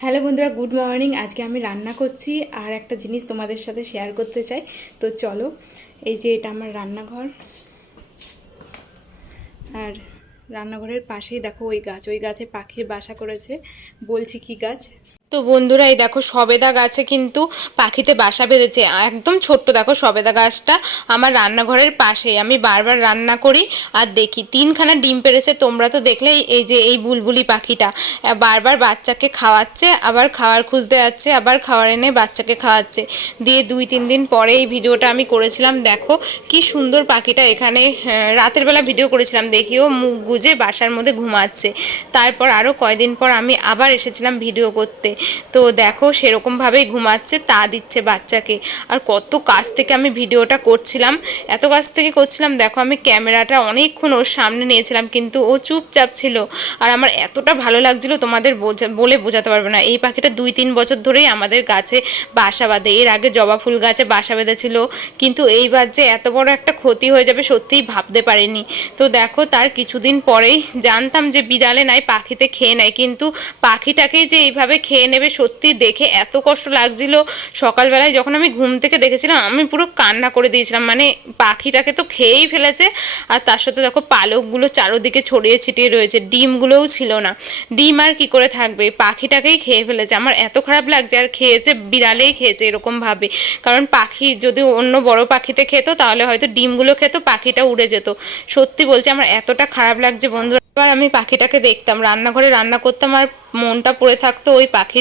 Hello বন্ধুরা, good morning. আজকে আমি রান্না করছি আর একটা জিনিস তোমাদের সাথে শেয়ার করতে চাই। তো চলো, এই যে এটা আমার রান্নাঘর, আর রান্নাঘরের পাশেই দেখো ওই গাছে পাখির বাসা করেছে। বলছি কি গাছ? তো বন্ধুরা, এই দেখো সবেদা গাছে কিন্তু পাখিতে বাসা বেঁধেছে। একদম ছোট্ট দেখো সবেদা গাছটা আমার রান্নাঘরের পাশেই। আমি বারবার রান্না করি আর দেখি 3খানা ডিম পেড়েছে। তোমরা তো দেখলেই, এই যে এই বুলবুলি পাখিটা বারবার বাচ্চাকে খাওয়াচ্ছে, আবার খাওয়ার খুঁজতে যাচ্ছে, আবার খাওয়ার এনে বাচ্চাকে খাওয়াচ্ছে। দিয়ে 2-3 দিন পরে এই ভিডিওটা আমি করেছিলাম। দেখো কি সুন্দর পাখিটা এখানে রাতের বেলা ভিডিও করেছিলাম, দেখিও মুখ গুজে বাসার মধ্যে ঘুমাচ্ছে। তারপর আরও কয়দিন পর আমি আবার এসেছিলাম ভিডিও করতে। তো দেখো সেরকমভাবেই ঘুমাচ্ছে, তা দিচ্ছে বাচ্চাকে। আর কত কাছ থেকে আমি ভিডিওটা করছিলাম, এত কাছ থেকে করছিলাম। দেখো আমি ক্যামেরাটা অনেকক্ষণ ওর সামনে নিয়েছিলাম, কিন্তু ও চুপচাপ ছিল। আর আমার এতটা ভালো লাগছিল, তোমাদের বলে বোঝাতে পারবো না। এই পাখিটা 2-3 বছর ধরেই আমাদের গাছে বাসা বাঁধে। এর আগে জবা ফুল গাছে বাসা বেঁধেছিল, কিন্তু এইবার যে এত বড় একটা ক্ষতি হয়ে যাবে সত্যিই ভাবতে পারিনি। তো দেখো তার কিছুদিন পরেই জানতাম যে বিড়ালে নাই, পাখিতে খেয়ে নেয়, কিন্তু পাখিটাকেই যে এইভাবে খেয়ে নেবে সত্যি দেখে এত কষ্ট লাগছিল। সকালবেলায় যখন আমি ঘুম থেকে দেখেছিলাম, আমি পুরো কান্না করে দিয়েছিলাম। মানে পাখিটাকে তো খেয়েই ফেলেছে, আর তার সাথে দেখো পালকগুলো চারোদিকে ছড়িয়ে ছিটিয়ে রয়েছে, ডিমগুলোও ছিল না। ডিম আর কি করে থাকবে, পাখিটাকেই খেয়ে ফেলেছে। আমার এত খারাপ লাগছে, আর খেয়েছে বিড়ালেই খেয়েছে এরকমভাবে। কারণ পাখি যদি অন্য বড় পাখিতে খেত তাহলে হয়তো ডিমগুলো খেত, পাখিটা উড়ে যেত। সত্যি বলছি, আমার এতটা খারাপ লাগছে বন্ধুরা। এবার আমি পাখিটাকে দেখতাম, রান্নাঘরে রান্না করতাম, আর মনটা পড়ে থাকতো ওই পাখির